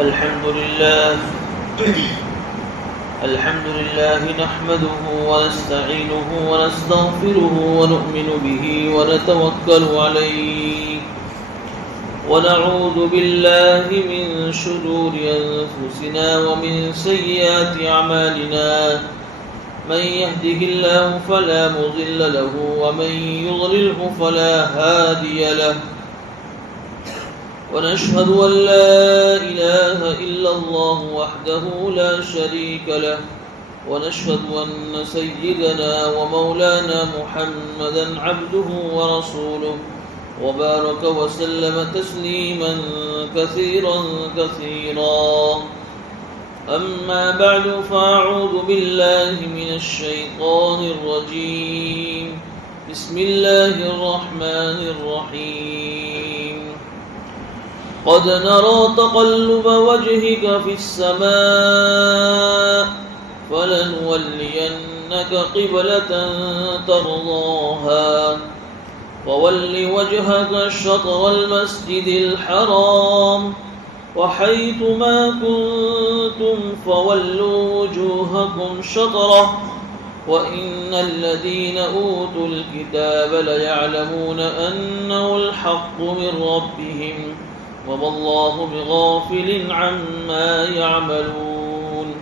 الحمد لله نحمده ونستعينه ونستغفره ونؤمن به ونتوكل عليه ونعوذ بالله من شرور أنفسنا ومن سيئات أعمالنا من يهده الله فلا مضل له ومن يضلله فلا هادي له ونشهد أن لا إله إلا الله وحده لا شريك له ونشهد أن سيدنا ومولانا محمدا عبده ورسوله وبارك وسلم تسليما كثيرا أما بعد فأعوذ بالله من الشيطان الرجيم بسم الله الرحمن الرحيم قد نرى تقلب وجهك في السماء فلنولينك قبلة ترضاها فول وجهك شطر المسجد الحرام وحيث ما كنتم فولوا وجوهكم شطره وإن الذين أوتوا الكتاب ليعلمون أنه الحق من ربهم وما الله بغافل عما يعملون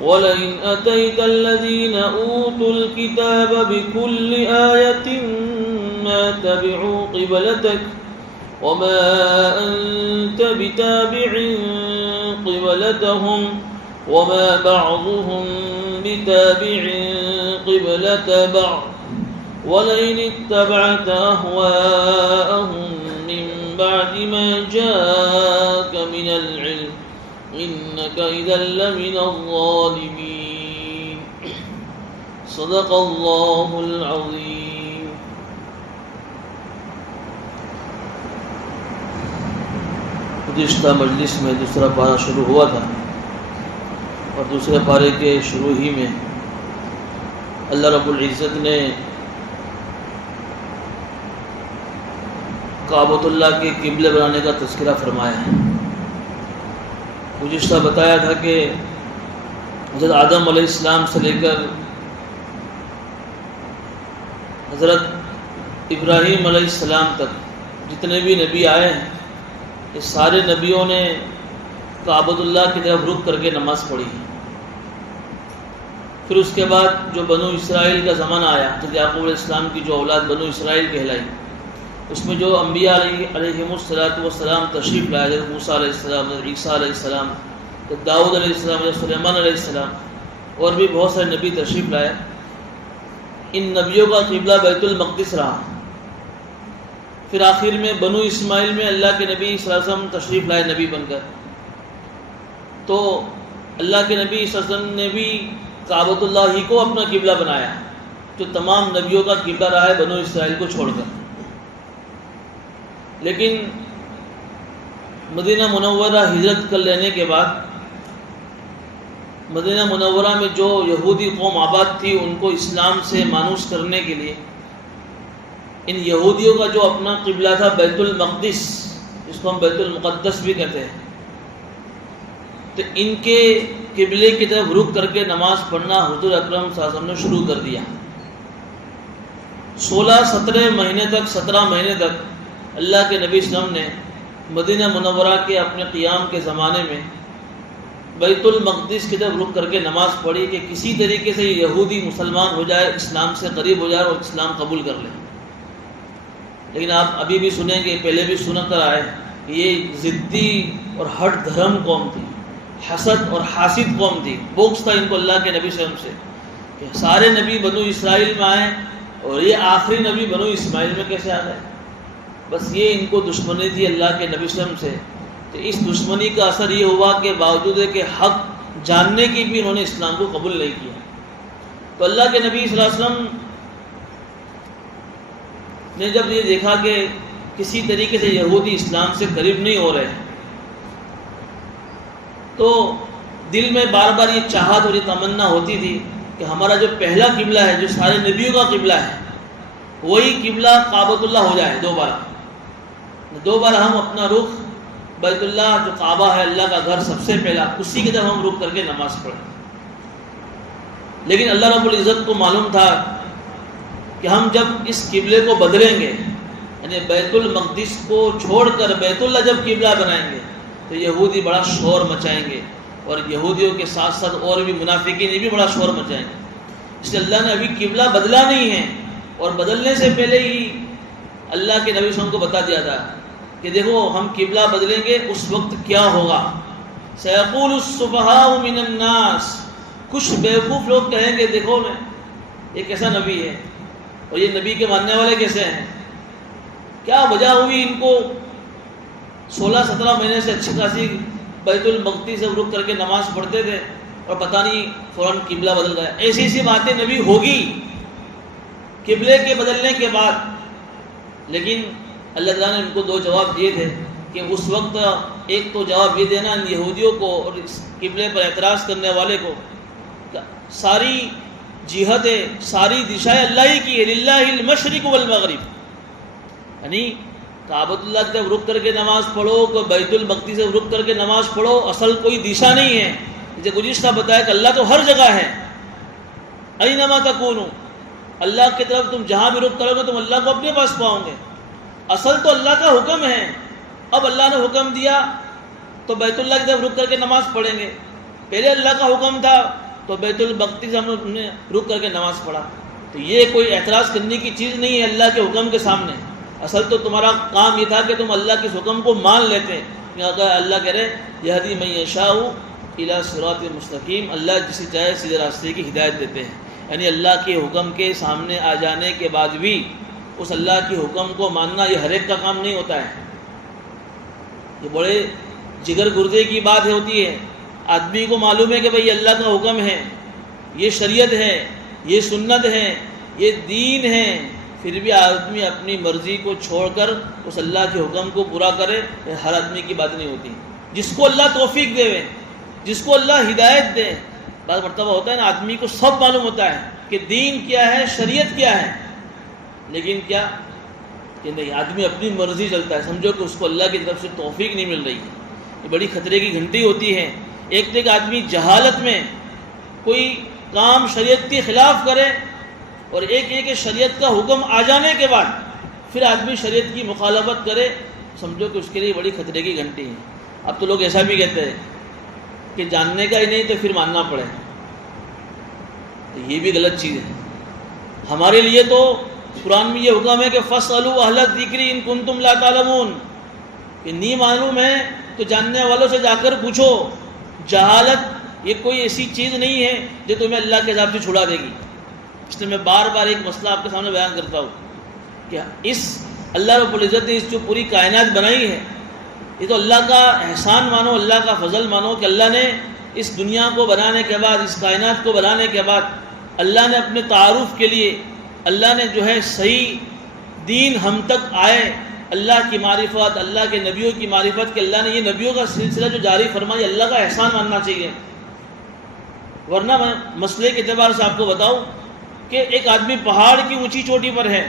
ولئن أتيت الذين أوتوا الكتاب بكل آية ما تبعوا قبلتك وما أنت بتابع قبلتهم وما بعضهم بتابع قبلة بعض ولئن اتبعت أهواءهم من بعد ما جاءك من العلم إنك إذا لمن الظالمين صدق الله العظيم. گزشتہ مجلس میں دوسرا پارہ شروع ہوا تھا اور دوسرے پارے کے شروع ہی میں اللہ رب العزت نے کعبۃ اللہ کے قبلے بنانے کا تذکرہ فرمایا ہے. گزشتہ بتایا تھا کہ حضرت آدم علیہ السلام سے لے کر حضرت ابراہیم علیہ السلام تک جتنے بھی نبی آئے ہیں یہ سارے نبیوں نے کعبۃ اللہ کی طرف رخ کر کے نماز پڑھی. پھر اس کے بعد جو بنو اسرائیل کا زمانہ آیا حضرت یعقوب علیہ السلام کی جو اولاد بنو اسرائیل کہلائی اس میں جو انبیاء علیہم السلام تشریف لائے حضرت موسیٰ علیہ السلام حضرت عیسیٰ علیہ السلام حضرت داؤد علیہ السلام حضرت سلیمان علیہ السلام اور بھی بہت سارے نبی تشریف لائے. ان نبیوں کا قبلہ بیت المقدس رہا. پھر آخر میں بنو اسماعیل میں اللہ کے نبی صلی اللہ علیہ وسلم تشریف لائے نبی بن کر. تو اللہ کے نبی صلی اللہ علیہ وسلم نے بھی کعبۃ اللہ ہی کو اپنا قبلہ بنایا جو تمام نبیوں کا قبلہ رہا ہے بنو اسرائیل کو چھوڑ کر. لیکن مدینہ منورہ ہجرت کر لینے کے بعد مدینہ منورہ میں جو یہودی قوم آباد تھی ان کو اسلام سے مانوس کرنے کے لیے ان یہودیوں کا جو اپنا قبلہ تھا بیت المقدس جس کو ہم بیت المقدس بھی کہتے ہیں تو ان کے قبلے کی طرف رخ کر کے نماز پڑھنا حضور اکرم صلی اللہ علیہ وسلم نے شروع کر دیا. 17 مہینے تک اللہ کے نبی صلی اللہ علیہ وسلم نے مدینہ منورہ کے اپنے قیام کے زمانے میں بیت المقدس کی طرف رخ کر کے نماز پڑھی کہ کسی طریقے سے یہودی مسلمان ہو جائے اسلام سے قریب ہو جائے اور اسلام قبول کر لے. لیکن آپ ابھی بھی سنیں گے پہلے بھی سنتا آئے کہ یہ ضدی اور ہٹ دھرم قوم تھی حسد اور حاسد قوم تھی. بغض تھا ان کو اللہ کے نبی صلی اللہ علیہ وسلم سے کہ سارے نبی بنو اسرائیل میں آئے اور یہ آخری نبی بنو اسماعیل میں کیسے آ گئے. بس یہ ان کو دشمنی تھی اللہ کے نبی صلی اللہ علیہ وسلم سے. تو اس دشمنی کا اثر یہ ہوا کہ باوجود کہ حق جاننے کی بھی انہوں نے اسلام کو قبول نہیں کیا. تو اللہ کے نبی صلی اللہ علیہ وسلم نے جب یہ دیکھا کہ کسی طریقے سے یہودی اسلام سے قریب نہیں ہو رہے تو دل میں بار بار یہ چاہت اور یہ تمنا ہوتی تھی کہ ہمارا جو پہلا قبلہ ہے جو سارے نبیوں کا قبلہ ہے وہی قبلہ کعبۃ اللہ ہو جائے. دو بار ہم اپنا رخ بیت اللہ جو کعبہ ہے اللہ کا گھر سب سے پہلا، اسی کی طرف ہم رک کر کے نماز پڑھیں. لیکن اللہ رب العزت کو معلوم تھا کہ ہم جب اس قبلے کو بدلیں گے، یعنی بیت المقدس کو چھوڑ کر بیت اللہ جب قبلہ بنائیں گے تو یہودی بڑا شور مچائیں گے، اور یہودیوں کے ساتھ ساتھ اور بھی منافقین بھی بڑا شور مچائیں گے. اس لیے اللہ نے ابھی قبلہ بدلا نہیں ہے، اور بدلنے سے پہلے ہی اللہ کے نبی صلی اللہ علیہ وسلم کو بتا دیا تھا کہ دیکھو ہم قبلہ بدلیں گے اس وقت کیا ہوگا. سیقول السفہاء من الناس، کچھ بیوقوف لوگ کہیں گے دیکھو میں یہ کیسا نبی ہے، اور یہ نبی کے ماننے والے کیسے ہیں، کیا وجہ ہوئی ان کو 16-17 مہینے سے اچھی خاصی بیت المقدس سے رک کر کے نماز پڑھتے تھے اور پتہ نہیں فوراً قبلہ بدل گیا. ایسی ایسی باتیں نبی ہوگی قبلے کے بدلنے کے بعد. لیکن اللہ تعالیٰ نے ان کو 2 جواب دیے تھے کہ اس وقت ایک تو جواب یہ دینا ان یہودیوں کو اور اس قبلے پر اعتراض کرنے والے کو، ساری جہتیں ساری دشائیں اللہ ہی کی ہے، للہ المشرق والمغرب، یعنی کعبۃ اللہ کی طرف رک کر کے نماز پڑھو، کوئی بیت المقدس سے رک کر کے نماز پڑھو، اصل کوئی دشا نہیں ہے. جیسے گزشتہ بتایا کہ اللہ تو ہر جگہ ہے، اینما تکونوا، اللہ کی طرف تم جہاں بھی رک کرو گے تم اللہ کو اپنے پاس پاؤ گے. اصل تو اللہ کا حکم ہے. اب اللہ نے حکم دیا تو بیت اللہ کی طرف رک کر کے نماز پڑھیں گے. پہلے اللہ کا حکم تھا تو بیت المقدس ہم نے رک کر کے نماز پڑھا. تو یہ کوئی اعتراض کرنے کی چیز نہیں ہے اللہ کے حکم کے سامنے. اصل تو تمہارا کام یہ تھا کہ تم اللہ کے حکم کو مان لیتے. اگر اللہ کہہ رہے یہدی من یشاء الی صراط مستقیم، اللہ جسے چاہے سیدھے راستے کی ہدایت دیتے ہیں. یعنی اللہ کے حکم کے سامنے آ جانے کے بعد بھی اس اللہ کے حکم کو ماننا یہ ہر ایک کا کام نہیں ہوتا ہے. یہ بڑے جگر گردے کی بات ہوتی ہے. آدمی کو معلوم ہے کہ بھئی اللہ کا حکم ہے، یہ شریعت ہے، یہ سنت ہے، یہ دین ہے، پھر بھی آدمی اپنی مرضی کو چھوڑ کر اس اللہ کے حکم کو پورا کرے. یہ ہر آدمی کی بات نہیں ہوتی. جس کو اللہ توفیق دے، جس کو اللہ ہدایت دے، بعض مرتبہ ہوتا ہے نا آدمی کو سب معلوم ہوتا ہے کہ دین کیا ہے، شریعت کیا ہے، لیکن کیا کہ نہیں، آدمی اپنی مرضی چلتا ہے. سمجھو کہ اس کو اللہ کی طرف سے توفیق نہیں مل رہی. یہ بڑی خطرے کی گھنٹی ہوتی ہے. ایک تو ایک آدمی جہالت میں کوئی کام شریعت کے خلاف کرے، اور ایک یہ کہ شریعت کا حکم آ جانے کے بعد پھر آدمی شریعت کی مخالفت کرے. سمجھو کہ اس کے لیے بڑی خطرے کی گھنٹی ہے. اب تو لوگ ایسا بھی کہتے ہیں کہ جاننے کا ہی نہیں تو پھر ماننا پڑے. تو یہ بھی غلط چیز ہے. ہمارے لیے تو قرآن میں یہ حکم ہے کہ فَاسْأَلُوا أَهْلَ الذِّكْرِ إِن كُنتُمْ لَا تَعْلَمُونَ، کہ نہیں معلوم ہے تو جاننے والوں سے جا کر پوچھو. جہالت یہ کوئی ایسی چیز نہیں ہے جو تمہیں اللہ کے عذاب سے چھڑا دے گی. اس لیے میں بار بار ایک مسئلہ آپ کے سامنے بیان کرتا ہوں کہ اس اللہ رب العزت نے اس جو پوری کائنات بنائی ہے، یہ تو اللہ کا احسان مانو، اللہ کا فضل مانو کہ اللہ نے اس دنیا کو بنانے کے بعد، اس کائنات کو بنانے کے بعد اللہ نے اپنے تعارف کے لیے اللہ نے جو ہے صحیح دین ہم تک آئے، اللہ کی معرفت، اللہ کے نبیوں کی معرفت، کہ اللہ نے یہ نبیوں کا سلسلہ جو جاری فرمایا، اللہ کا احسان ماننا چاہیے. ورنہ میں مسئلے کے اعتبار سے آپ کو بتاؤں کہ ایک آدمی پہاڑ کی اونچی چوٹی پر ہے،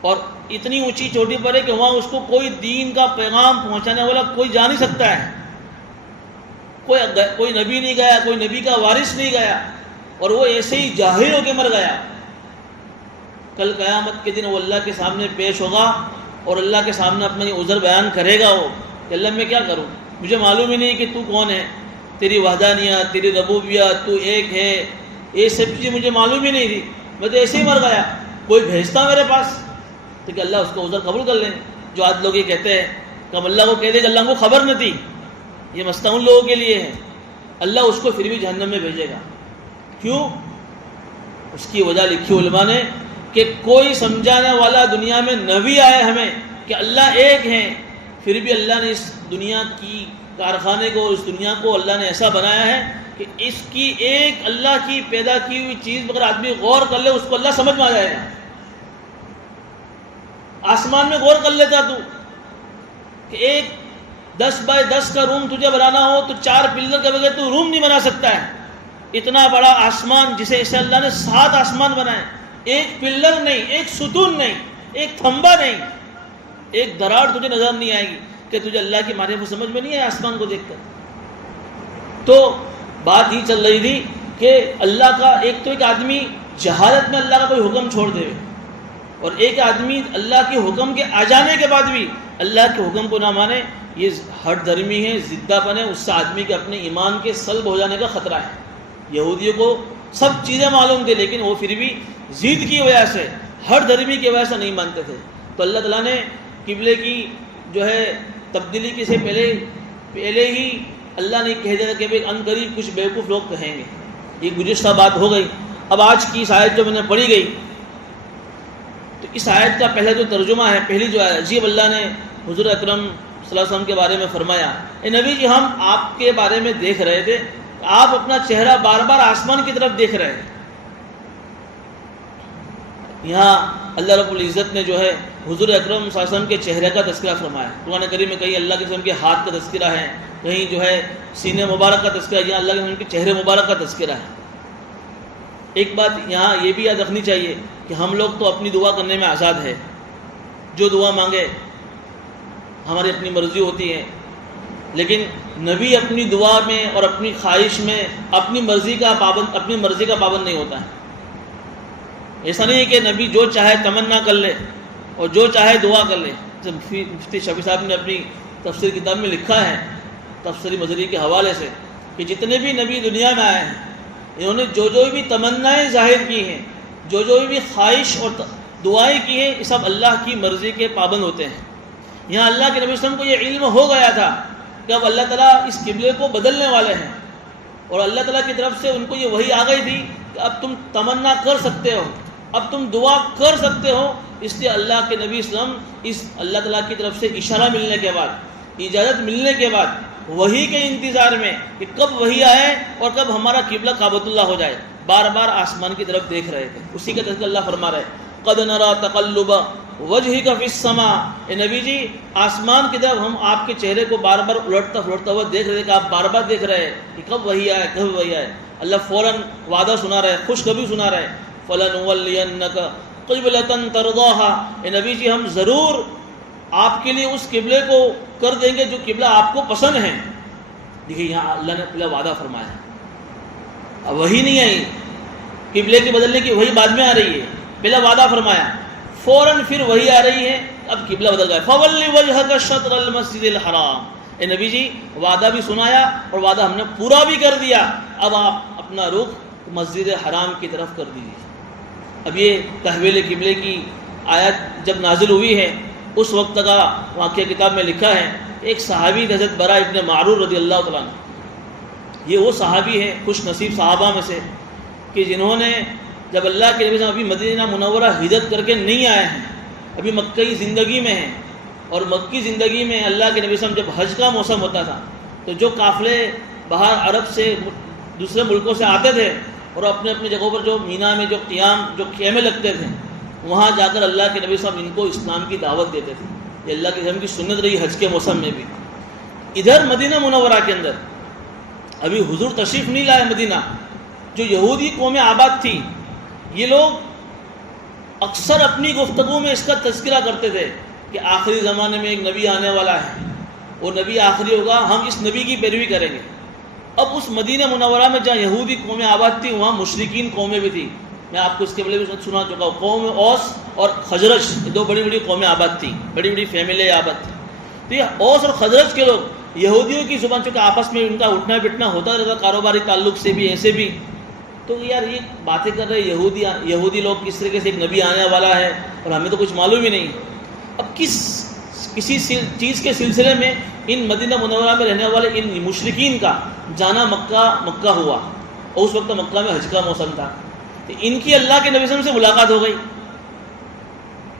اور اتنی اونچی چوٹی پر ہے کہ وہاں اس کو کوئی دین کا پیغام پہنچانے والا کوئی جا نہیں سکتا ہے. کوئی نبی نہیں گیا، کوئی نبی کا وارث نہیں گیا، اور وہ ایسے ہی جاہل ہو کے مر گیا. کل قیامت کے دن وہ اللہ کے سامنے پیش ہوگا اور اللہ کے سامنے اپنا یہ عذر بیان کرے گا وہ کہ اللہ میں کیا کروں، مجھے معلوم ہی نہیں کہ تو کون ہے، تیری وحدانیت، تیری ربوبیت، تو ایک ہے، یہ سب چیزیں مجھے معلوم ہی نہیں تھی، میں تو ایسے ہی مر گیا، کوئی بھیجتا میرے پاس تو کہ اللہ اس کو عذر قبول کر لیں. جو آج لوگ یہ کہتے ہیں کہ ہم اللہ کو کہہ دیں کہ اللہ کو خبر نہ تھی، یہ مسئلہ ان لوگوں کے لیے ہے. اللہ اس کو پھر بھی جہنم میں بھیجے گا. کیوں؟ اس کی وجہ لکھی علماء نے کہ کوئی سمجھانے والا دنیا میں نبی آئے ہمیں کہ اللہ ایک ہے، پھر بھی اللہ نے اس دنیا کی کارخانے کو، اس دنیا کو اللہ نے ایسا بنایا ہے کہ اس کی ایک اللہ کی پیدا کی ہوئی چیز اگر آدمی غور کر لے اس کو اللہ سمجھ میں آ جائے گا. آسمان میں غور کر لیتا تو کہ ایک 10 بائی 10 کا روم تجھے بنانا ہو تو 4 پلر کے بغیر تو روم نہیں بنا سکتا ہے. اتنا بڑا آسمان جسے ایسے اللہ نے 7 آسمان بنائے، ایک پلر نہیں، ایک ستون نہیں، ایک تھمبا نہیں، ایک دراڑ تجھے نظر نہیں آئے گی. کہ تجھے اللہ کی معرفت سمجھ میں نہیں ہے آسمان کو دیکھ کر؟ تو بات یہ چل رہی تھی کہ اللہ کا ایک آدمی جہالت میں اللہ کا کوئی حکم چھوڑ دے، اور ایک آدمی اللہ کے حکم کے آ جانے کے بعد بھی اللہ کے حکم کو نہ مانے، یہ ہٹ دھرمی ہے، ضدہ پن ہے، اس سے آدمی کے اپنے ایمان کے سلب ہو جانے کا خطرہ ہے۔ یہودیوں کو سب چیزیں معلوم تھی، لیکن وہ پھر بھی ضد کی وجہ سے، ہٹ دھرمی کی وجہ سے نہیں مانتے تھے۔ تو اللہ تعالیٰ نے قبلے کی جو ہے تبدیلی کے سے پہلے ہی اللہ نے کہہ دیا کہ بھائی ان قریب کچھ بیوقوف لوگ کہیں گے۔ یہ گزشتہ بات ہو گئی۔ اب آج کی اس آیت جو میں نے پڑھی گئی، تو اس آیت کا پہلا جو ترجمہ ہے، پہلی جو عجیب اللہ نے حضور اکرم صلی اللہ علیہ وسلم کے بارے میں فرمایا، اے نبی جی ہم آپ کے بارے میں دیکھ رہے تھے، آپ اپنا چہرہ بار بار آسمان کی طرف دیکھ رہے ہیں۔ یہاں اللہ رب العزت نے جو ہے حضور اکرم صلی اللہ علیہ وسلم کے چہرے کا تذکرہ فرمایا۔ قرآن کریم میں کہیں اللہ کے وسلم کے ہاتھ کا تذکرہ ہے، کہیں جو ہے سینے مبارک کا تذکرہ، یہاں اللہ کے وسلم کے چہرے مبارک کا تذکرہ ہے۔ ایک بات یہاں یہ بھی یاد رکھنی چاہیے کہ ہم لوگ تو اپنی دعا کرنے میں آزاد ہے، جو دعا مانگے، ہماری اپنی مرضی ہوتی ہے، لیکن نبی اپنی دعا میں اور اپنی خواہش میں اپنی مرضی کا پابند نہیں ہوتا ہے۔ ایسا نہیں ہے کہ نبی جو چاہے تمنا کر لے اور جو چاہے دعا کر لے۔ مفتی شفیع صاحب نے اپنی تفسیر کتاب میں لکھا ہے تفسیری مظہری کے حوالے سے کہ جتنے بھی نبی دنیا میں آئے ہیں، انہوں نے جو بھی تمنائیں ظاہر کی ہیں، جو بھی خواہش اور دعائیں کی ہیں، یہ سب اللہ کی مرضی کے پابند ہوتے ہیں۔ یہاں اللہ کے نبی صلی اللہ علیہ وسلم کو یہ علم ہو گیا تھا کہ اب اللہ تعالیٰ اس قبلے کو بدلنے والے ہیں، اور اللہ تعالیٰ کی طرف سے ان کو یہ وحی آ گئی تھی کہ اب تم تمنا کر سکتے ہو، اب تم دعا کر سکتے ہو۔ اس لیے اللہ کے نبی صلی اللہ علیہ وسلم اس اللہ تعالیٰ کی طرف سے اشارہ ملنے کے بعد، اجازت ملنے کے بعد، وحی کے انتظار میں کہ کب وحی آئے اور کب ہمارا قبلہ کعبۃ اللہ ہو جائے، بار بار آسمان کی طرف دیکھ رہے تھے۔ اسی کا تذکرہ اللہ فرما رہا ہے، قد نرى تقلب وجهك في السماء، اے نبی جی آسمان کی طرف ہم آپ کے چہرے کو بار بار الٹتا ہوا دیکھ رہے، کہ آپ بار بار دیکھ رہے ہیں کہ کب وحی آئے، کب وحی آئے۔ اللہ فوراً وعدہ سنا رہا ہے، خوشخبری سنا رہا ہے، فَلَنُوَلِّيَنَّكَ قِبْلَةً تَرْضَاهَا، اے نبی جی ہم ضرور آپ کے لیے اس قبلے کو کر دیں گے جو قبلہ آپ کو پسند ہے۔ دیکھیے یہاں اللہ نے پہلا وعدہ فرمایا، اب وہی نہیں آئی، قبلے کے بدلنے کی وہی بعد میں آ رہی ہے، پہلا وعدہ فرمایا، فوراً پھر وہی آ رہی ہے، اب قبلہ بدل گیا۔ فَوَلِّ وَجْهَكَ شَطْرَ الْمَسْجِدِ الْحَرَامِ، اے نبی جی وعدہ بھی سنایا اور وعدہ ہم نے پورا بھی کر دیا، اب آپ اپنا رخ مسجد حرام کی طرف کر دیجیے۔ اب یہ تحویل قبلے کی آیت جب نازل ہوئی ہے، اس وقت کا واقعہ کتاب میں لکھا ہے، ایک صحابی حضرت برا ابن معرور رضی اللہ تعالیٰ عنہ، یہ وہ صحابی ہیں خوش نصیب صحابہ میں سے کہ جنہوں نے جب اللہ کے نبی صلی اللہ علیہ وسلم ابھی مدینہ منورہ ہجرت کر کے نہیں آئے ہیں، ابھی مکئی زندگی میں ہیں، اور مکی زندگی میں اللہ کے نبی صلی اللہ علیہ وسلم جب حج کا موسم ہوتا تھا تو جو قافلے باہر عرب سے دوسرے ملکوں سے آتے تھے اور اپنے اپنے جگہوں پر جو مینا میں جو خیمے لگتے تھے، وہاں جا کر اللہ کے نبی صلی اللہ علیہ وسلم ان کو اسلام کی دعوت دیتے تھے۔ یہ اللہ کے نبی کی سنت رہی حج کے موسم میں بھی۔ ادھر مدینہ منورہ کے اندر ابھی حضور تشریف نہیں لائے مدینہ، جو یہودی قومیں آباد تھی، یہ لوگ اکثر اپنی گفتگو میں اس کا تذکرہ کرتے تھے کہ آخری زمانے میں ایک نبی آنے والا ہے، وہ نبی آخری ہوگا، ہم اس نبی کی پیروی کریں گے۔ اب اس مدینہ منورہ میں جہاں یہودی قومیں آباد تھی، وہاں مشرکین قومیں بھی تھیں، میں آپ کو اس کے بارے میں سنا چکا ہوں۔ قوم اوس اور خزرج، دو بڑی بڑی قومیں آباد تھیں، بڑی بڑی فیملی آباد تھیں۔ تو یہ اوس اور خزرج کے لوگ یہودیوں کی زبان، چونکہ آپس میں ان کا اٹھنا بٹنا ہوتا رہتا کاروباری تعلق سے بھی، ایسے بھی، تو یار یہ باتیں کر رہے یہودی لوگ کس طریقے سے ایک نبی آنے والا ہے اور ہمیں تو کچھ معلوم ہی نہیں۔ اب کسی چیز کے سلسلے میں ان مدینہ منورہ میں رہنے والے ان مشرکین کا جانا مکہ ہوا، اور اس وقت مکہ میں حج کا موسم تھا، تو ان کی اللہ کے نبی صلی اللہ علیہ وسلم سے ملاقات ہو گئی۔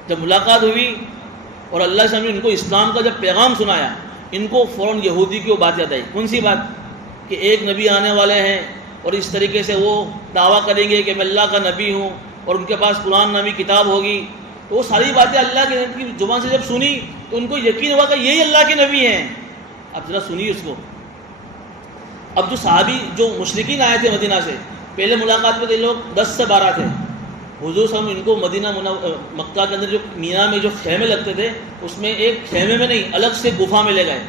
جب ملاقات ہوئی اور اللہ صلی اللہ علیہ وسلم نے ان کو اسلام کا جب پیغام سنایا، ان کو فوراً یہودی کی وہ بات یاد آئی۔ کون سی بات؟ کہ ایک نبی آنے والے ہیں اور اس طریقے سے وہ دعویٰ کریں گے کہ میں اللہ کا نبی ہوں اور ان کے پاس قرآن نامی کتاب ہوگی۔ تو وہ ساری باتیں اللہ کے نبی کی زبان سے جب سنی تو ان کو یقین ہوا کہ یہی اللہ کے نبی ہیں۔ اب ذرا سنیے اس کو۔ اب جو صحابی جو مشرکین آئے تھے مدینہ سے، پہلے ملاقات میں تھے لوگ 10 سے 12 تھے، حضور صلی اللہ علیہ وسلم ان کو مکہ کے اندر جو مینا میں جو خیمے لگتے تھے اس میں ایک خیمے میں نہیں الگ سے گفا میں لے گئے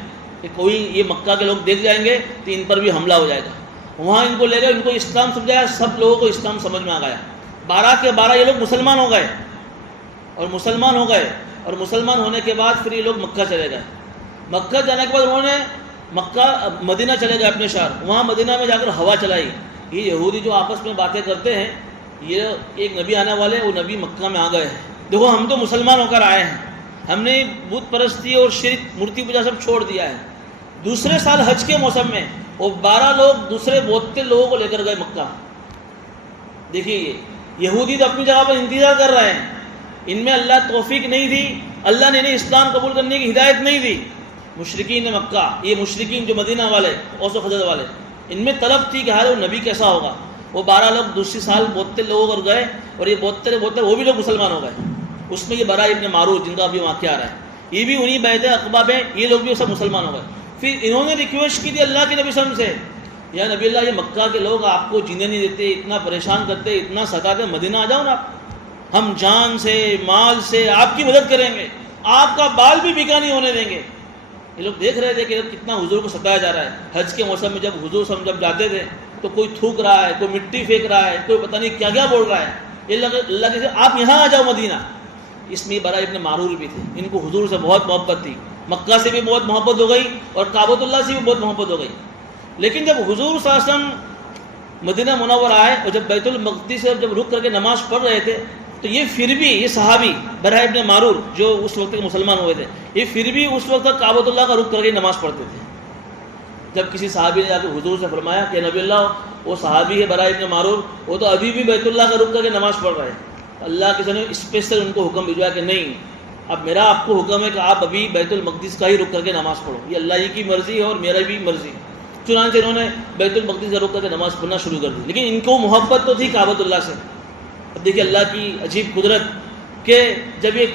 کہ کوئی یہ مکہ کے لوگ دیکھ جائیں گے تو ان پر بھی حملہ ہو جائے گا. وہاں ان کو لے گئے, ان کو اسلام سمجھایا, سب لوگوں کو اسلام سمجھ میں آ گیا. 12 کے 12 یہ لوگ مسلمان ہو گئے اور مسلمان ہونے کے بعد پھر یہ لوگ مکہ چلے گئے. مکہ جانے کے بعد انہوں نے مدینہ چلے گئے اپنے شہر. وہاں مدینہ میں جا کر ہوا چلائی. یہ یہودی جو آپس میں باتیں کرتے ہیں, یہ ایک نبی آنے والے, وہ نبی مکہ میں آ گئے ہیں. دیکھو ہم تو مسلمان ہو کر آئے ہیں, ہم نے بت پرستی اور شرک مورتی پوجا سب چھوڑ دیا ہے. دوسرے سال حج کے موسم میں وہ 12 لوگ دوسرے 72 لوگوں کو لے کر گئے مکہ. دیکھیے یہ یہودی تو اپنی جگہ پر انتظار کر رہے ہیں, ان میں اللہ توفیق نہیں دی, اللہ نے انہیں اسلام قبول کرنے کی ہدایت نہیں دی. مشرکین مکہ, یہ مشرکین جو مدینہ والے, اوس و خزرج والے, ان میں طلب تھی کہ ہر وہ نبی کیسا ہوگا. وہ 12 لوگ دوسری سال 72 لوگوں پر گئے اور یہ 72 وہ بھی لوگ مسلمان ہو گئے. اس میں یہ برا ابن معروف جن کا ابھی واقعہ آ رہا ہے, یہ بھی انہی بیعت عقبہ میں یہ لوگ بھی سب مسلمان ہو گئے. پھر انہوں نے ریکویسٹ کی تھی اللہ کے نبی صلی اللہ علیہ وسلم سے, یا نبی اللہ یہ مکہ کے لوگ آپ کو جینے نہیں دیتے, اتنا پریشان کرتے, اتنا ستاتے, مدینہ آ جاؤ نا آپ, ہم جان سے مال سے آپ کی مدد کریں گے, آپ کا بال بھی بیکا نہیں ہونے دیں گے. یہ لوگ دیکھ رہے تھے کہ کتنا حضور کو ستایا جا رہا ہے. حج کے موسم میں جب حضور جب جاتے تھے تو کوئی تھوک رہا ہے, کوئی مٹی پھینک رہا ہے, کوئی پتہ نہیں کیا کیا بول رہا ہے. یہ اللہ کے آپ یہاں آ جاؤ مدینہ. اس میں برا ابن معرور بھی تھے, ان کو حضور سے بہت محبت تھی, مکہ سے بھی بہت محبت ہو گئی اور کعبۃ اللہ سے بھی بہت محبت ہو گئی. لیکن جب حضور صلی اللہ علیہ وسلم مدینہ منورہ آئے اور جب بیت المقدس سے جب رک کر کے نماز پڑھ رہے تھے تو یہ پھر بھی, یہ صحابی برا ابن معرور جو اس وقت کے مسلمان ہوئے تھے, یہ پھر بھی اس وقت تک کعبۃ اللہ کا رک کر کے نماز پڑھتے تھے. جب کسی صحابی نے جا کے حضور سے فرمایا کہ نبی اللہ وہ صحابی ہے برا ابن معرور, وہ تو ابھی بھی بیت اللہ کا رک کر کے نماز پڑھ رہے ہیں. اللہ کسی نے اسپیشل ان کو حکم بھیجوایا کہ نہیں, اب میرا آپ کو حکم ہے کہ آپ ابھی بیت المقدس کا ہی رک کر کے نماز پڑھو, یہ اللہ ہی کی مرضی ہے اور میرا بھی مرضی. چنانچہ انہوں نے بیت المقدس کا رک کر کے نماز پڑھنا شروع کر دی. لیکن ان کو محبت تو تھی کعبۃ اللہ سے. اب دیکھیے اللہ کی عجیب قدرت کہ جب یہ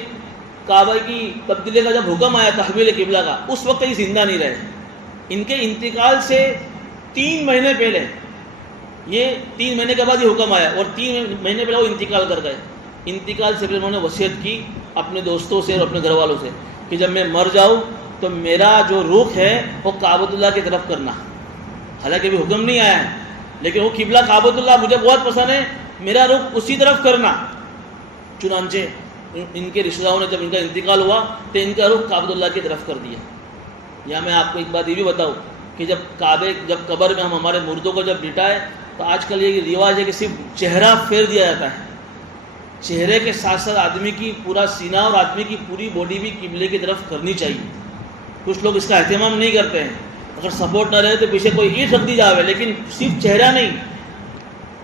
کعبہ کی تبدیلی کا جب حکم آیا تحویل قبلہ کا, اس وقت یہ زندہ نہیں رہے. ان کے انتقال سے 3 مہینے پہلے, یہ 3 مہینے کے بعد یہ حکم آیا اور 3 مہینے پہلے وہ انتقال کر گئے. انتقال سے پہلے انہوں نے وصیت کی اپنے دوستوں سے اور اپنے گھر والوں سے کہ جب میں مر جاؤں تو میرا جو رخ ہے وہ کعبۃ اللہ کی طرف کرنا. حالانکہ ابھی حکم نہیں آیا ہے, لیکن وہ قبلہ کعبۃ اللہ مجھے بہت پسند ہے, میرا رخ اسی طرف کرنا. چنانچہ ان کے رشتہ داروں نے جب ان کا انتقال ہوا تو ان کا رخ کعبۃ اللہ کی طرف کر دیا. یا میں آپ کو ایک بات یہ بھی بتاؤں کہ جب قبر میں ہم ہمارے مردوں کو جب لٹائے تو آج کل یہ رواج ہے کہ صرف چہرہ پھیر دیا جاتا ہے. چہرے کے ساتھ ساتھ آدمی کی پورا سینہ اور آدمی کی پوری باڈی بھی قبلے کی طرف کرنی چاہیے. کچھ لوگ اس کا اہتمام نہیں کرتے ہیں, اگر سپورٹ نہ رہے تو پیچھے کوئی اینٹ رکھ دی جاوے, لیکن صرف چہرہ نہیں,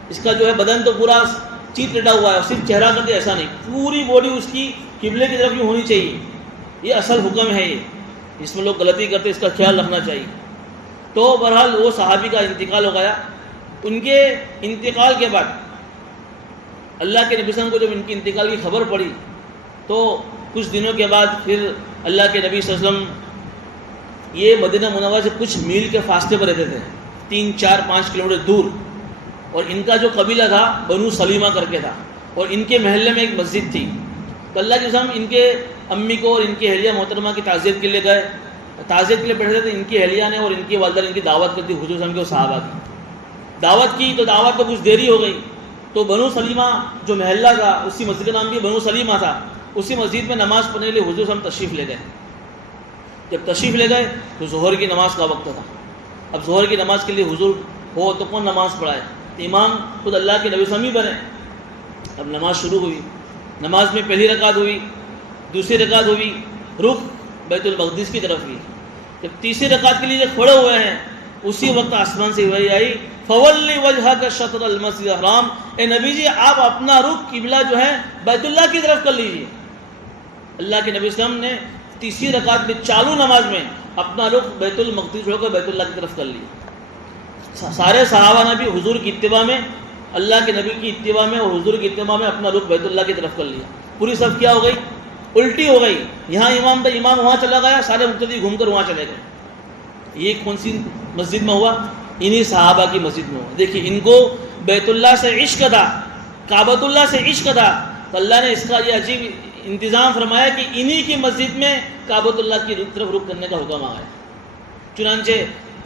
اس کا جو ہے بدن تو پورا چیت لٹا ہوا ہے, صرف چہرہ کر کے ایسا نہیں, پوری باڈی اس کی قبلے کی طرف ہی ہونی چاہیے. یہ اصل حکم ہے, یہ اس میں لوگ غلطی کرتے, اس کا خیال رکھنا چاہیے. تو بہرحال وہ صحابی کا انتقال ہو گیا. ان کے انتقال کے بعد اللہ کے نبی صلی اللہ علیہ وسلم کو جب ان کی انتقال کی خبر پڑی تو کچھ دنوں کے بعد پھر اللہ کے نبی صلی اللہ علیہ وسلم یہ مدینہ منورہ سے کچھ میل کے فاصلے پر رہتے تھے, 3, 4, 5 کلومیٹر دور. اور ان کا جو قبیلہ تھا بنو سلیمہ کر کے تھا, اور ان کے محلے میں ایک مسجد تھی. تو اللہ کے وسلم ان کے امی کو اور ان کی اہلیہ محترمہ کی تعزیت کے لیے گئے. تعزیت کے لیے بیٹھے تھے, ان کی اہلیہ نے اور ان کی والدہ نے ان کی دعوت کر دی. حضور صلی اللہ علیہ وسلم کے صحابہ کی دعوت کی تو دعوت تو کچھ دیری ہو گئی. تو بنو سلیمہ جو محلہ تھا, اسی مسجد کا نام بھی بنو سلیمہ تھا, اسی مسجد میں نماز پڑھنے کے لیے حضور صلی اللہ علیہ وسلم تشریف لے گئے. جب تشریف لے گئے تو ظہر کی نماز کا وقت تھا. اب ظہر کی نماز کے لیے حضور ہو تو کون نماز پڑھائے؟ امام خود اللہ کے نبی صلی اللہ علیہ وسلم بنے. اب نماز شروع ہوئی. نماز میں پہلی رکعت ہوئی, دوسری رکعت ہوئی, رخ بیت المقدس کی طرف ہوئی. جب تیسری رکعت کے لیے جب کھڑے ہوئے ہیں اسی وقت آسمان سے وحی آئی, فولی وجہک شطر المسجد الحرام, اے نبی جی آپ اپنا رخ قبلہ جو ہے بیت اللہ کی طرف کر لیجیے. اللہ کے نبی صلی اللہ علیہ وسلم نے تیسری رکعت میں چالو نماز میں اپنا رخ بیت المقدس چھوڑ کر بیت اللہ کی طرف کر لیا. سارے صحابہ نے بھی حضور کی اتباع میں, اللہ کے نبی کی اتباع میں اور حضور کی اتباع میں اپنا رخ بیت اللہ کی طرف کر لیا. پوری صف کیا ہو گئی؟ الٹی ہو گئی. یہاں امام تھا, امام وہاں چلا گیا, سارے مقتدی گھوم کر وہاں چلے گئے. یہ کون سی مسجد میں ہوا؟ انہی صحابہ کی مسجد میں ہوا. دیکھیے ان کو بیت اللہ سے عشق تھا کعبۃ اللہ سے عشق تھا تو اللہ نے اس کا یہ عجیب انتظام فرمایا کہ انہی کی مسجد میں کعبۃ اللہ کی طرف رخ کرنے کا حکم آیا. چنانچہ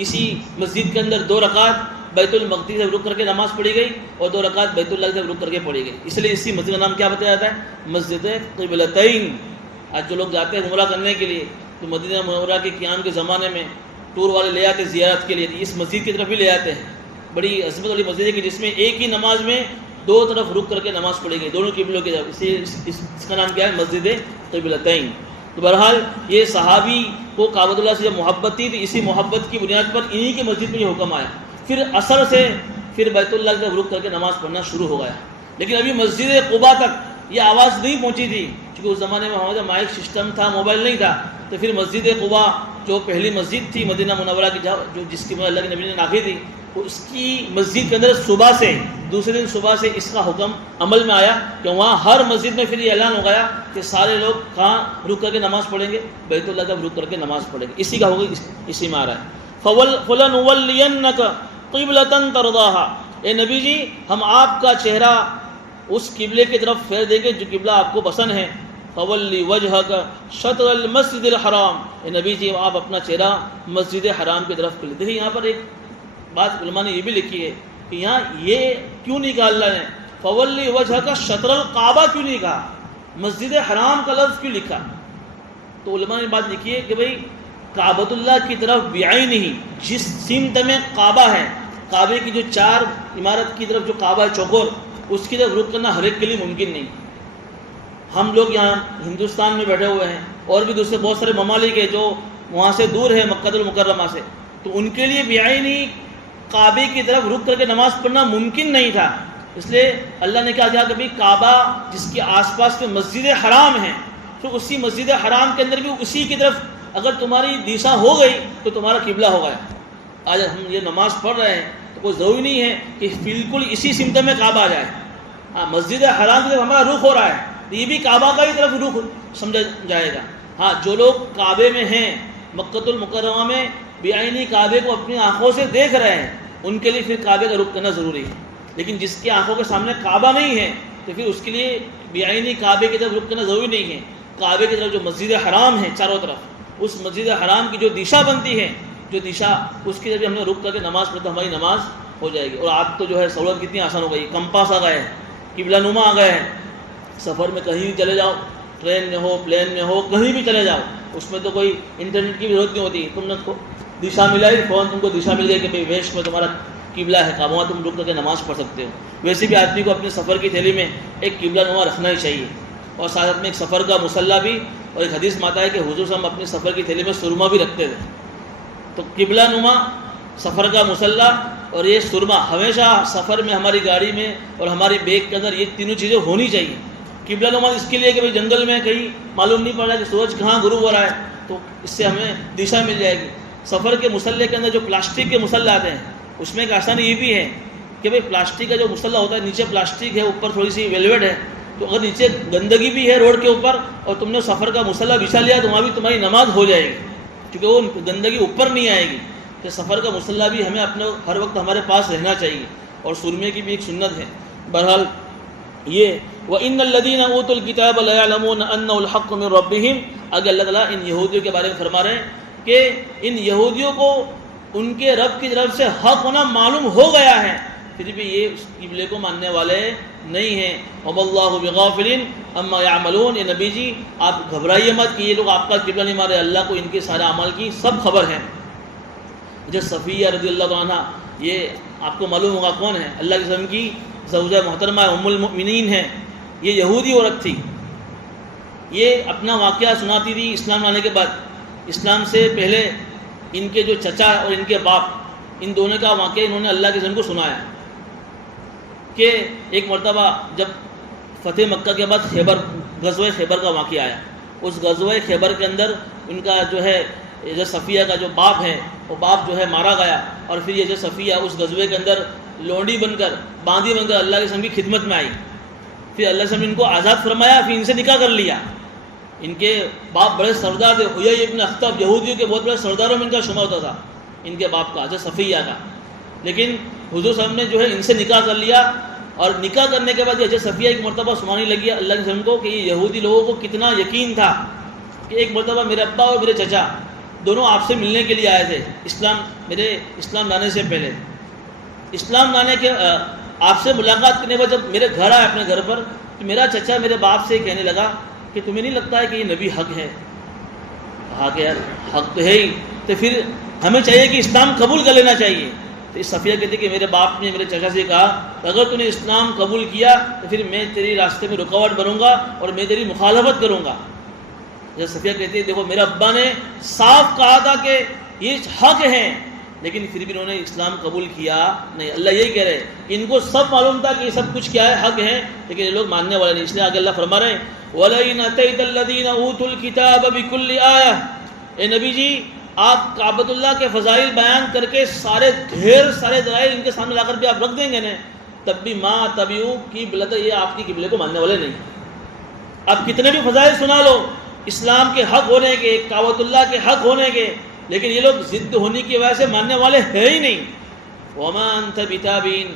اسی مسجد کے اندر 2 رکعت بیت المقدس سے رک کر کے نماز پڑھی گئی اور 2 رکعت بیت اللہ سے رک کر کے پڑھی گئی. اس لیے اسی مسجد کا نام کیا بتایا جاتا ہے؟ مسجد قبلتین. آج جو لوگ جاتے ہیں عمرہ کرنے کے لیے تو مدینہ منورہ کے قیام کے زمانے میں ٹور والے لے آتے زیارت کے لیے، اس مسجد کی طرف بھی لے آتے ہیں. بڑی عظمت والی مسجد ہے کہ جس میں ایک ہی نماز میں 2 طرف رک کر کے نماز پڑھی گئی، دونوں قبلوں کی طرف. اس کا نام کیا ہے؟ مسجد قبلتین. تو بہرحال یہ صحابی کو کعبۃ اللہ سے جب محبت تھی تو اسی محبت کی بنیاد پر انہی کی مسجد میں یہ حکم آیا. پھر عصر سے پھر بیت اللہ کی طرف رک کر کے نماز پڑھنا شروع ہو گیا. لیکن ابھی مسجد قباء تک یہ آواز نہیں پہنچی تھی کیونکہ اس زمانے میں ہمارا مائک سسٹم تھا، موبائل نہیں تھا. تو پھر مسجد قباء جو پہلی مسجد تھی مدینہ منورہ کی جو جس کی اللہ کے نبی نے نافذ تھی، اس کی مسجد کے اندر صبح سے دوسرے دن صبح سے اس کا حکم عمل میں آیا کہ وہاں ہر مسجد میں پھر یہ اعلان ہو گیا کہ سارے لوگ کہاں رک کر کے نماز پڑھیں گے؟ بیت اللہ تک رک کر کے نماز پڑھیں گے. اسی کا ہوگا، اسی میں آ رہا ہے فَلَنُوَلِّيَنَّكَ قِبْلَةً تَرْضَاهَا. اے نبی جی ہم آپ کا چہرہ اس قبلے کی طرف پھیر دیں گے جو قبلہ آپ کو پسند ہے. فَوَلِّ وَجْهَكَ شَطْرَ الْمَسْجِدِ الْحَرَامِ. اے نبی جی آپ اپنا چہرہ مسجد حرام کی طرف کر لیتے ہیں. یہاں پر ایک بات علماء نے یہ بھی لکھی ہے کہ یہاں یہ کیوں نہیں کہا اللہ نے فَوَلِّ وَجْهَكَ شَطْرَ الْكَعْبَةِ کیوں نہیں کہا، مسجد حرام کا لفظ کیوں لکھا؟ تو علماء نے بات لکھی ہے کہ بھئی کعبۃ اللہ کی طرف بعینہ، جس سمت میں کعبہ ہے، کعبے کی جو 4 عمارت کی طرف جو کعبہ ہے چوکور، اس کی طرف رخ کرنا ہر ایک کے لیے ممکن نہیں. ہم لوگ یہاں ہندوستان میں بیٹھے ہوئے ہیں اور بھی دوسرے بہت سارے ممالک ہیں جو وہاں سے دور ہے مکہ المکرمہ سے، تو ان کے لیے بعینہ کعبے کی طرف رک کر کے نماز پڑھنا ممکن نہیں تھا. اس لیے اللہ نے کہا کہ بھئی کعبہ جس کے آس پاس میں مسجد حرام ہے تو اسی مسجد حرام کے اندر بھی اسی کی طرف اگر تمہاری دشا ہو گئی تو تمہارا قبلہ ہو گیا. آج ہم یہ نماز پڑھ رہے ہیں تو کوئی ضروری نہیں ہے کہ بالکل اسی سمت میں کعبہ آ جائے. ہاں مسجد حرام کی طرف ہمارا رخ ہو رہا ہے تو یہ بھی کعبہ کا ہی طرف رخ سمجھا جائے گا. ہاں جو لوگ کعبے میں ہیں مکہ المکرمہ میں بعینہ کعبے کو اپنی آنکھوں سے دیکھ رہے ہیں ان کے لیے پھر کعبے کا رخ کرنا ضروری ہے. لیکن جس کی آنکھوں کے سامنے کعبہ نہیں ہے تو پھر اس کے لیے بعینہ کعبے کی طرف رخ کرنا ضروری نہیں ہے. کعبے کی طرف جو مسجد حرام ہے چاروں طرف، اس مسجد حرام کی جو دشا بنتی ہے، جو دشا اس کی طرف ہم نے رک کر کے نماز پڑھتے ہماری نماز ہو جائے گی. اور آپ تو جو ہے سہولت کتنی آسان ہو گئی، کمپاس آ گئے ہیں، قبلہ نما آ گئے ہیں. سفر میں کہیں بھی چلے جاؤ، ٹرین میں ہو پلین میں ہو کہیں بھی چلے جاؤ، اس میں تو کوئی انٹرنیٹ کی بھی ضرورت نہیں ہوتی. تم نے دشا ملائی فون تم کو دشا مل گئی کہ بھائی ویسٹ میں تمہارا قبلہ ہے، کعبہ تم رک کر کے نماز پڑھ سکتے ہو. ویسے بھی آدمی کو اپنے سفر کی تھیلی میں ایک قبلہ نما رکھنا ہی چاہیے اور ساتھ میں ایک سفر کا مصلی بھی. اور ایک حدیث میں آتا ہے کہ حضور صلی اللہ علیہ وسلم اپنے سفر کی تھیلی میں سرما بھی رکھتے تھے. تو قبلہ نما، سفر کا مصلی اور یہ سرما ہمیشہ سفر میں ہماری گاڑی میں اور ہماری بیگ کے اندر یہ تینوں چیزیں ہونی چاہیے. قبلہ نما اس کے لیے کہ بھائی جنگل میں کہیں معلوم نہیں پڑ رہا کہ سورج کہاں غروب ہو رہا ہے تو اس سے ہمیں دشا مل جائے گی. سفر کے مصلی کے اندر جو پلاسٹک کے مصلی آتے ہیں اس میں ایک آسانی یہ بھی ہے کہ بھئی پلاسٹک کا جو مصلی ہوتا ہے نیچے پلاسٹک ہے اوپر تھوڑی سی ویلویٹ ہے، تو اگر نیچے گندگی بھی ہے روڈ کے اوپر اور تم نے سفر کا مصلی بچھا لیا تو وہاں بھی تمہاری نماز ہو جائے گی کیونکہ وہ گندگی اوپر نہیں آئے گی. کہ سفر کا مصلی بھی ہمیں اپنے ہر وقت ہمارے پاس رہنا چاہیے اور سرمے کی بھی ایک سنت ہے. بہرحال یہ وَإِنَّ الَّذِينَ أُوتُوا الْكِتَابَ لَيَعْلَمُونَ أَنَّهُ الْحَقُّ مِنْ رَبِّهِمْ. آگے اللہ تعالیٰ ان یہودیوں کے بارے میں فرما رہے ہیں کہ ان یہودیوں کو ان کے رب کی طرف سے حق ہونا معلوم ہو گیا ہے پھر بھی یہ اس قبلے کو ماننے والے نہیں ہیں. وَمَا اللَّهُ بِغَافِلٍ عَمَّا يَعْمَلُونَ. اے نبی جی آپ گھبرائیے مت کہ یہ لوگ آپ کا قبلہ نہیں مارے، اللہ کو ان کے سارے اعمال کی سب خبر ہے. جیسے صفیہ رضی اللہ عنہ، یہ آپ کو معلوم ہوگا کون ہے، اللہ کے رسول کی زوجہ محترمہ ام المؤمنین ہے. یہ یہودی عورت تھی، یہ اپنا واقعہ سناتی تھی اسلام لانے کے بعد. اسلام سے پہلے ان کے جو چچا اور ان کے باپ، ان دونوں کا واقعہ انہوں نے اللہ کے رسول کو سنایا کہ ایک مرتبہ جب فتح مکہ کے بعد غزوہ خیبر کا واقعہ آیا، اس غزوہ خیبر کے اندر ان کا جو ہے صفیہ کا جو باپ ہے وہ باپ جو ہے مارا گیا. اور پھر یہ صفیہ اس غزوے کے اندر لونڈی بن کر باندھی بن کر اللہ کے رسول کی خدمت میں آئی. پھر اللہ سے ان کو آزاد فرمایا، پھر ان سے نکاح کر لیا. ان کے باپ بڑے سردار تھے، حیی ابن اخطب یہودیوں کے بہت بڑے سرداروں میں ان کا شمار ہوتا تھا ان کے باپ کا، حضرت صفیہ کا. لیکن حضور صلی اللہ علیہ وسلم نے جو ہے ان سے نکاح کر لیا اور نکاح کرنے کے بعد یہ صفیہ ایک مرتبہ سنانے لگی اللہ کے رسول کو کہ یہ یہودی لوگوں کو کتنا یقین تھا کہ ایک مرتبہ میرے ابا اور میرے چچا دونوں آپ سے ملنے کے لیے آئے تھے، اسلام لانے سے پہلے، اسلام لانے کے آپ سے ملاقات کرنے کے بعد جب میرے گھر آئے اپنے گھر پر، تو میرا چچا میرے باپ سے کہنے لگا کہ تمہیں نہیں لگتا ہے کہ یہ نبی حق ہے؟ کہا کہ یار حق تو ہے ہی، تو پھر ہمیں چاہیے کہ اسلام قبول کر لینا چاہیے۔ تو اس صفیہ کہتی کہ میرے باپ نے میرے چچا سے کہا کہ اگر تو نے اسلام قبول کیا تو پھر میں تیری راستے میں رکاوٹ بنوں گا اور میں تیری مخالفت کروں گا۔ جب صفیہ کہتی ہے دیکھو میرے ابا نے صاف کہا تھا کہ یہ حق ہے، لیکن پھر بھی انہوں نے اسلام قبول کیا نہیں۔ اللہ یہی کہہ رہے ہیں کہ ان کو سب معلوم تھا کہ یہ سب کچھ کیا ہے، حق ہے، لیکن یہ لوگ ماننے والے نہیں۔ اس لیے آگے اللہ فرما رہے ہیں وَلَئِنْ أَتَيْتَ الَّذِينَ أُوتُوا الْكِتَابَ بِكُلِّ آيَةٍ، اے نبی جی آپ کعبۃ اللہ کے فضائل بیان کر کے ڈھیر سارے دلائل ان کے سامنے لا کر بھی آپ رکھ دیں گے نا، تب بھی ما تبعوا قبلۃ، یہ آپ کی قبلے کو ماننے والے نہیں۔ آپ کتنے بھی فضائل سنا لو اسلام کے حق ہونے کے، کعبۃ اللہ کے حق ہونے کے، لیکن یہ لوگ ضد ہونے کی وجہ سے ماننے والے ہیں ہی نہیں۔ وَمَا أَنْتَ بِتَابِعٍ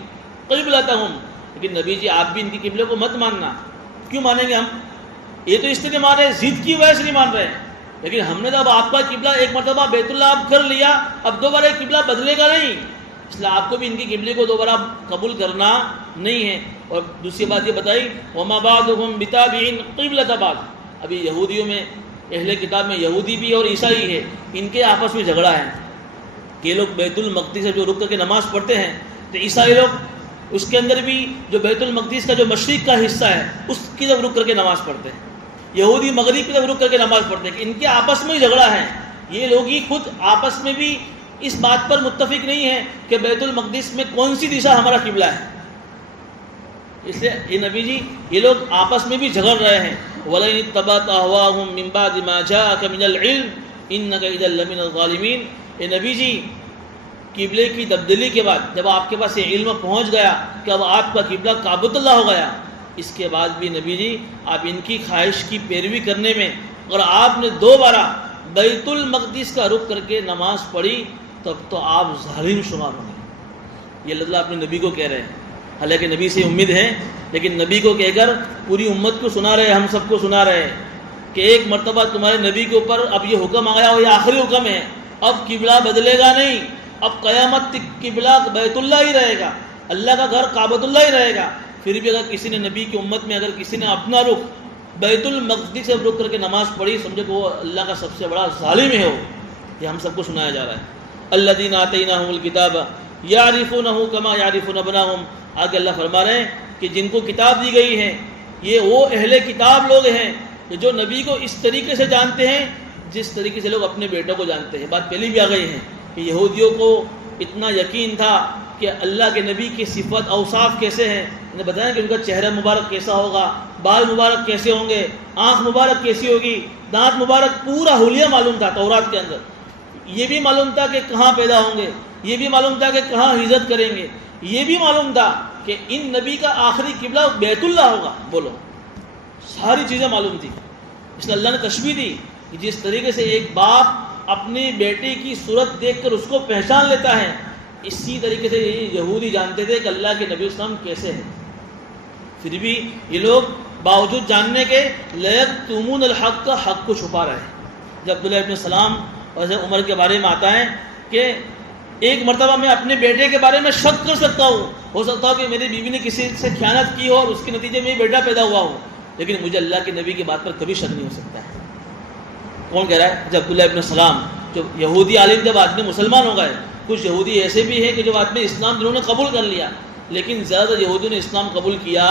قِبْلَتَهُمْ، لیکن نبی جی آپ بھی ان کی قبلے کو مت ماننا۔ کیوں مانیں گے ہم؟ یہ تو اس لیے مان رہے ہیں، ضد کی وجہ سے نہیں مان رہے ہیں، لیکن ہم نے تو اب آپ کا قبلہ ایک مرتبہ بیت اللہ آپ کر لیا، اب دوبارہ قبلہ بدلے گا نہیں، اس لیے آپ کو بھی ان کی قبلے کو دوبارہ قبول کرنا نہیں ہے۔ اور دوسری بات یہ بتائی وَمَا بَعْضُهُمْ بِتَابِعٍ قِبْلَةَ بَعْضٍ، ابھی یہودیوں میں، اہل کتاب میں یہودی بھی اور عیسائی ہے، ان کے آپس میں جھگڑا ہے کہ یہ لوگ بیت المقدس سے جو رک کر کے نماز پڑھتے ہیں، تو عیسائی لوگ اس کے اندر بھی جو بیت المقدس کا جو مشرق کا حصہ ہے اس کی طرف رک کر کے نماز پڑھتے ہیں، یہودی مغرب کی طرف رک کر کے نماز پڑھتے ہیں، کہ ان کے آپس میں ہی جھگڑا ہے۔ یہ لوگ ہی خود آپس میں بھی اس بات پر متفق نہیں ہیں کہ بیت المقدس میں کون سی دشا ہمارا قبلہ ہے۔ اس لیے یہ نبی جی یہ لوگ آپس میں بھی جھگڑ رہے ہیں۔ وَلَئِنِ اتَّبَعْتَ أَهْوَاءَهُم مِّن بَعْدِ مَا جَاءَكَ مِنَ الْعِلْمِ إِنَّكَ إِذًا لَّمِنَ الظَّالِمِينَ، اے نبی جی قبلے کی تبدیلی کے بعد جب آپ کے پاس یہ علم پہنچ گیا کہ اب آپ کا قبلہ کعبۃ اللہ ہو گیا، اس کے بعد بھی نبی جی آپ ان کی خواہش کی پیروی کرنے میں، اور آپ نے دوبارہ بیت المقدس کا رخ کر کے نماز پڑھی، تب تو آپ ظالم شمار ہوں گے۔ یہ اللہ اپنے نبی کو کہہ رہے ہیں، حالانکہ نبی سے امید ہے، لیکن نبی کو کہہ کر پوری امت کو سنا رہے، ہم سب کو سنا رہے ہیں کہ ایک مرتبہ تمہارے نبی کے اوپر اب یہ حکم آیا اور یہ آخری حکم ہے، اب قبلہ بدلے گا نہیں، اب قیامت تک قبلہ بیت اللہ ہی رہے گا، اللہ کا گھر کعبۃ اللہ ہی رہے گا۔ پھر بھی اگر کسی نے نبی کی امت میں اگر کسی نے اپنا رخ بیت المقدس سے رک کر کے نماز پڑھی، سمجھے کہ وہ اللہ کا سب سے بڑا ظالم ہے، یہ ہم سب کو سنایا جا رہا ہے۔ الذین آتیناہم الکتاب یعرفونہ کما یعرفون ابناہم، آگے اللہ فرما رہے ہیں کہ جن کو کتاب دی گئی ہے یہ وہ اہل کتاب لوگ ہیں کہ جو نبی کو اس طریقے سے جانتے ہیں جس طریقے سے لوگ اپنے بیٹوں کو جانتے ہیں۔ بات پہلے بھی آ گئی ہے کہ یہودیوں کو اتنا یقین تھا کہ اللہ کے نبی کی صفت اوصاف کیسے ہیں، انہیں بتایا کہ ان کا چہرہ مبارک کیسا ہوگا، بال مبارک کیسے ہوں گے، آنکھ مبارک کیسی ہوگی، دانت مبارک، پورا حلیہ معلوم تھا تورات کے اندر۔ یہ بھی معلوم تھا کہ کہاں پیدا ہوں گے، یہ بھی معلوم تھا کہ کہاں ہجرت کریں گے، یہ بھی معلوم تھا کہ ان نبی کا آخری قبلہ بیت اللہ ہوگا۔ بولو، ساری چیزیں معلوم تھی۔ اس لیے اللہ نے تشبیہ دی کہ جس طریقے سے ایک باپ اپنی بیٹی کی صورت دیکھ کر اس کو پہچان لیتا ہے، اسی طریقے سے یہ یہودی جانتے تھے کہ اللہ کے نبی اسلام کیسے ہیں۔ پھر بھی یہ لوگ باوجود جاننے کے لیکتمون الحق، کا حق کو چھپا رہے ہیں۔ جب عبداللہ ابن سلام اور عمر کے بارے میں آتا ہے کہ ایک مرتبہ میں اپنے بیٹے کے بارے میں شک کر سکتا ہوں، ہو سکتا ہو کہ میری بیوی نے کسی سے خیانت کی ہو اور اس کے نتیجے میں بیٹا پیدا ہوا ہو، لیکن مجھے اللہ کے نبی کی بات پر کبھی شک نہیں ہو سکتا ہے۔ کون کہہ رہا ہے؟ جب عبداللہ ابن سلام جو یہودی عالم جب آدمی مسلمان ہو گئے، کچھ یہودی ایسے بھی ہیں کہ جب آدمی اسلام جنہوں نے قبول کر لیا، لیکن زیادہ یہودیوں نے اسلام قبول کیا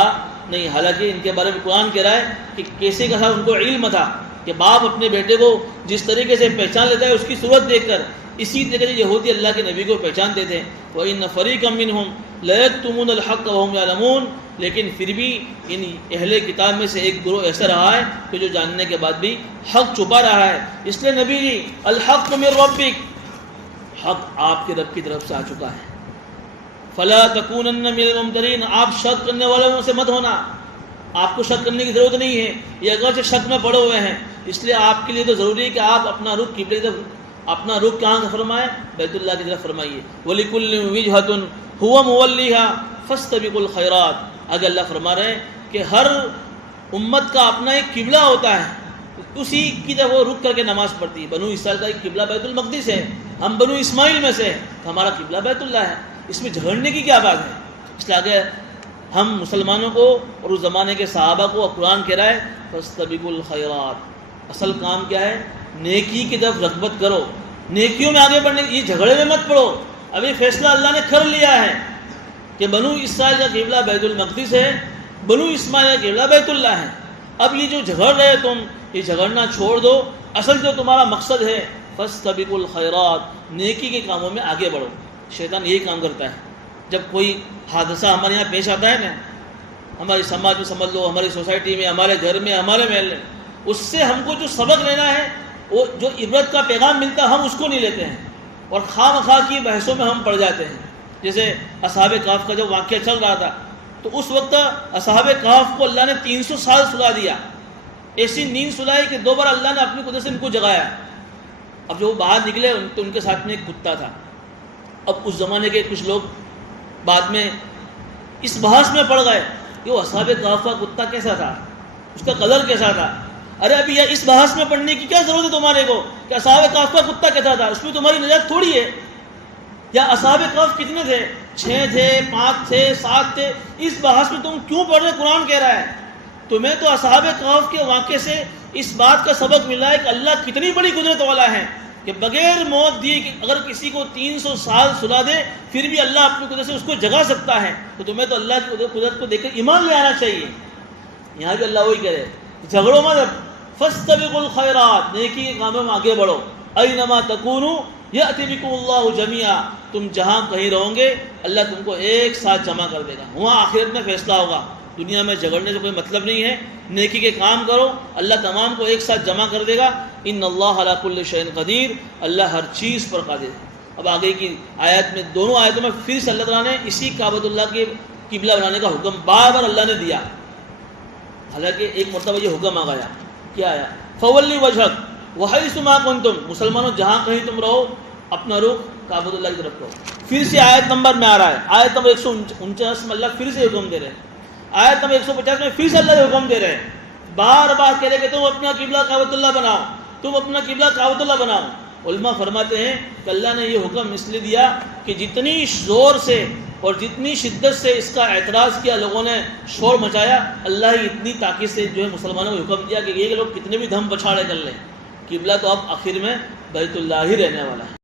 نہیں، حالانکہ ان کے بارے میں قرآن کہہ رہا ہے کہ کیسے کا ان کو علم تھا کہ باپ اپنے بیٹے کو جس طریقے سے پہچان لیتا ہے اس کی صورت دیکھ کر، اسی طریقے سے یہودی اللہ کے نبی کو پہچانتے تھے۔ وَإِنَّ فَرِيقًا مِّنْهُمْ لَيَكْتُمُونَ الْحَقَّ وَهُمْ يَعْلَمُونَ، لیکن پھر بھی ان اہل کتاب میں سے ایک گروہ ایسا رہا ہے کہ جو جاننے کے بعد بھی حق چھپا رہا ہے۔ اس لیے نبی جی الحق من ربک، حق آپ کے رب کی طرف سے آ چکا ہے۔ فَلَا تَكُونَنَّ مِنَ الْمُمْتَرِينَ، آپ شک کرنے والوں سے مت ہونا، آپ کو شک کرنے کی ضرورت نہیں ہے، یہ اگرچہ شک میں پڑے ہوئے ہیں، اس لیے آپ کے لیے تو ضروری ہے کہ آپ اپنا رخ قبلے کی طرف، اپنا رخ کہاں سے فرمائیں؟ بیت اللہ کی طرف فرمائیے۔ وَلِكُلٍّ وِجْهَةٌ هُوَ مُوَلِّيهَا فَاسْتَبِقُوا الْخَيْرَاتِ، آگے اللہ فرما رہے ہیں کہ ہر امت کا اپنا ایک قبلہ ہوتا ہے، اسی کی طرف وہ رک کر کے نماز پڑھتی ہے۔ بنو اسرائیل کا ایک قبلہ بیت المقدس ہے، ہم بنو اسماعیل میں سے، تو ہمارا قبلہ بیت اللہ ہے، اس میں جھگڑنے کی کیا بات ہے؟ اس لیے آگے ہم مسلمانوں کو اور اس زمانے کے صحابہ کو قرآن کہہ رہا ہے فاستبقوا الخیرات، اصل کام کیا ہے؟ نیکی کی طرف رغبت کرو، نیکیوں میں آگے بڑھنے، یہ جھگڑے میں مت پڑو۔ ابھی فیصلہ اللہ نے کر لیا ہے کہ بنو اسرائیل کا قبلہ بیت المقدس ہے، بنو اسماعیل کا قبلہ بیت اللہ ہے۔ اب یہ جو جھگڑ رہے تم، یہ جھگڑنا چھوڑ دو، اصل جو تمہارا مقصد ہے فاستبقوا الخیرات، نیکی کے کاموں میں آگے بڑھو۔ شیطان یہی کام کرتا ہے، جب کوئی حادثہ ہمارے یہاں پیش آتا ہے نا، ہماری سماج میں سمجھ لو، ہماری سوسائٹی میں، ہمارے گھر میں، ہمارے محلے میں، اس سے ہم کو جو سبق لینا ہے، وہ جو عبرت کا پیغام ملتا ہے، ہم اس کو نہیں لیتے ہیں اور خواہ مخواہ کی بحثوں میں ہم پڑ جاتے ہیں۔ جیسے اصحاب کہف کا جب واقعہ چل رہا تھا تو اس وقت اصحاب کہف کو اللہ نے 300 سال سلا دیا، ایسی نیند سلائی کہ دو بار اللہ نے اپنی قدرت سے ان کو جگایا۔ اب جو وہ باہر نکلے تو ان کے ساتھ میں ایک کتا تھا۔ اب اس زمانے کے کچھ لوگ بعد میں اس بحث میں پڑ گئے کہ وہ اصحاب کہف کا کتا کیسا تھا، اس کا کلر کیسا تھا۔ ارے ابھی یہ اس بحث میں پڑھنے کی کیا ضرورت ہے تمہارے کو کہ اصحاب کہف کا کتا کیسا تھا؟ اس میں تمہاری نجات تھوڑی ہے۔ یا اصحاب کہف کتنے تھے؟ 6 تھے، 5 تھے، 7 تھے؟ اس بحث میں تم کیوں پڑھ رہے؟ قرآن کہہ رہا ہے تمہیں تو اصحاب کہف کے واقعے سے اس بات کا سبق ملا ہے کہ اللہ کتنی بڑی قدرت والا ہے کہ بغیر موت دیے کہ اگر کسی کو 300 سال سلا دے پھر بھی اللہ اپنی قدرت سے اس کو جگا سکتا ہے۔ تو تمہیں تو اللہ کی قدرت کو دیکھ کر ایمان لے آنا چاہیے۔ یہاں بھی اللہ وہی کہہ رہے جھگڑو مت، فاستبقوا الخیرات، نیکی کے کاموں میں آگے بڑھو، اینما تکونوا یأتی بکم اللہ جمیعا، تم جہاں کہیں رہو گے اللہ تم کو ایک ساتھ جمع کر دے گا، وہاں آخرت میں فیصلہ ہوگا۔ دنیا میں جھگڑنے سے کوئی مطلب نہیں ہے، نیکی کے کام کرو، اللہ تمام کو ایک ساتھ جمع کر دے گا۔ ان اللہ علی کل شیء قدیر، اللہ ہر چیز پر قادر ہے۔ اب آگے کی آیت میں، دونوں آیتوں میں پھر سے اللہ تعالیٰ نے اسی کعبۃ اللہ کے قبلہ بنانے کا حکم بار بار اللہ نے دیا، حالانکہ ایک مرتبہ یہ حکم آ گیا، کیا آیا؟ فولی وجہک وحیث ما کنتم، مسلمانوں جہاں کہیں تم رہو اپنا رخ کعبۃ اللہ کی طرف کرو۔ پھر سے آیت نمبر میں آ رہا ہے، آیت نمبر 149 میں اللہ پھر سے حکم دے رہے ہیں، آیت نمبر 150 میں پھر سے اللہ حکم دے رہے ہیں، بار بار کہہ رہے کہ تم اپنا قبلہ کعبۃ اللہ بناؤ، تم اپنا قبلہ کعبۃ اللہ بناؤ۔ علماء فرماتے ہیں کہ اللہ نے یہ حکم اس لیے دیا کہ جتنی زور سے اور جتنی شدت سے اس کا اعتراض کیا، لوگوں نے شور مچایا، اللہ ہی اتنی طاقت سے جو ہے مسلمانوں کو حکم دیا کہ یہ لوگ کتنے بھی دھم پچھاڑے کر لیں، قبلہ تو اب آخر میں بیت اللہ ہی رہنے والا ہے۔